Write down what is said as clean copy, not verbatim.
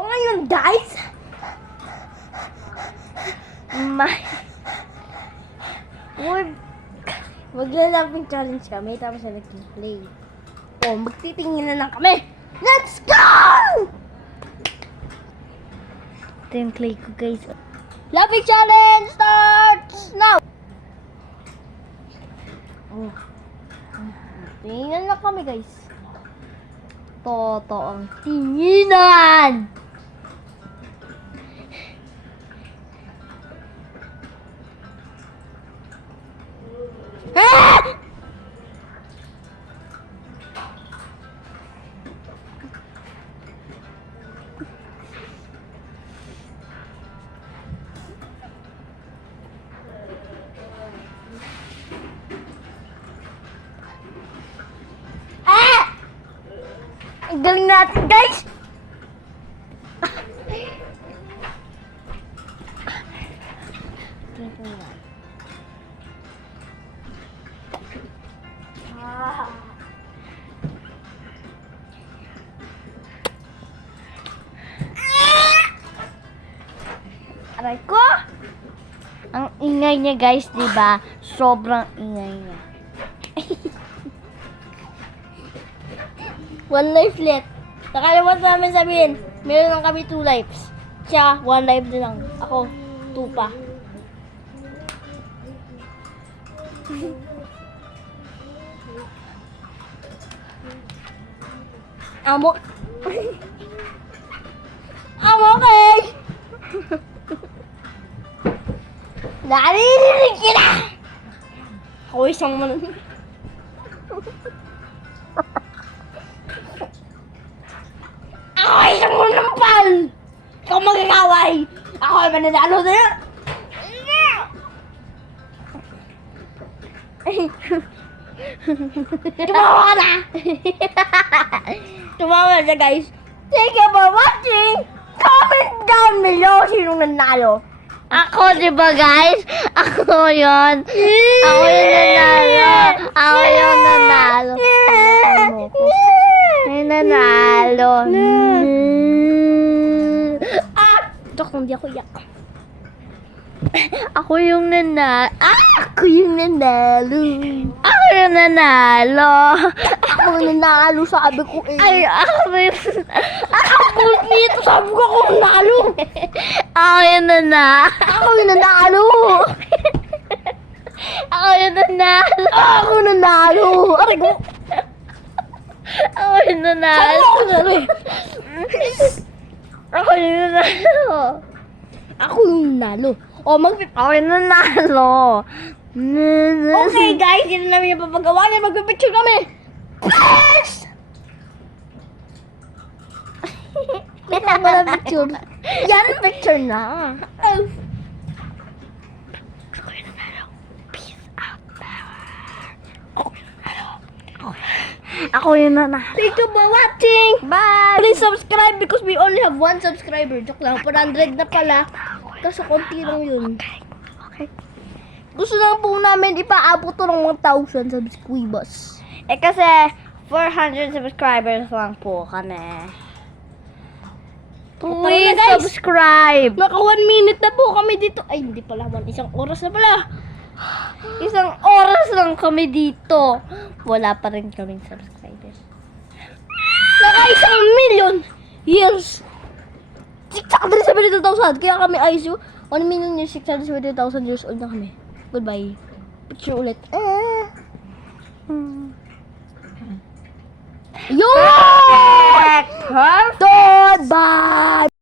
So ngayon guys, maglalaping challenge kami tapos na nag-play. O, magtitingin na lang kami. Let's go! Ito yung clay ko, guys. Lapping challenge starts now! Oh. Tingnan na kami guys. Totoong tinginan! Ah! Ang galing natin, guys! Aray ko! Ang ingay niya, guys, di ba? Sobrang ingay niya. One life left. Nakalimutan namin sabihin, meron lang kami 2 lives. Siya, 1 life na lang. Ako, 2 pa. Amok. Okay. Naririnig kita! Ako isang man. Ako ay isang manampal! Ikaw magkakaway! Ako ay mananalo na yun! Tumawa ka na! Tumawa na guys! Thank you for watching! Comment down below sinong nanalo! Ako, di ba, guys? Ako yun. Ako yung nanalo. Ako yung nanalo. Ay, nanalo. Tok, hindi ako iyak. Ako yung nanalo. Ako yung nanalo. Ako yung nanalo. Ako yung nanalo, sabi ko eh. Ay, ako yung... Ako dito, sabi ko ako nanalo. Ako yung nanalo. Ako yung nanalo. Ako yung nanalo. Ako nanalo. Aray ko. Ako yung Sabi nanalo. ko ako nanalo eh. Ako yung nanalo. Ako yung nanalo. O, Ako yung nanalo. Okay guys, hindi namin yung papagawa na magpipicture kami. Yes! Ito ba na picture? Yan ang picture na. Oh. Ako yung nanalo. Peace out power. Ako yung nanalo. Thank you for watching. Bye! Please subscribe because we only have 1 subscriber. Joke lang, 400 na pala. Kaso konti lang yun. Okay. Gusto lang po namin ipaabot to ng 1,000 subscribers. Eh kasi 400 subscribers lang po kami. Please guys. subscribe! Naka 1 minute na po kami dito. Ay, hindi pala. 1 oras na pala. Isang oras lang kami dito. Wala pa rin kaming subscribers. Naka 1 million years. 672,000. Kaya kami ISU. 1 million years, 672,000 years old na kami. Goodbye. Picture ulit. Yo! Perfect! Goodbye!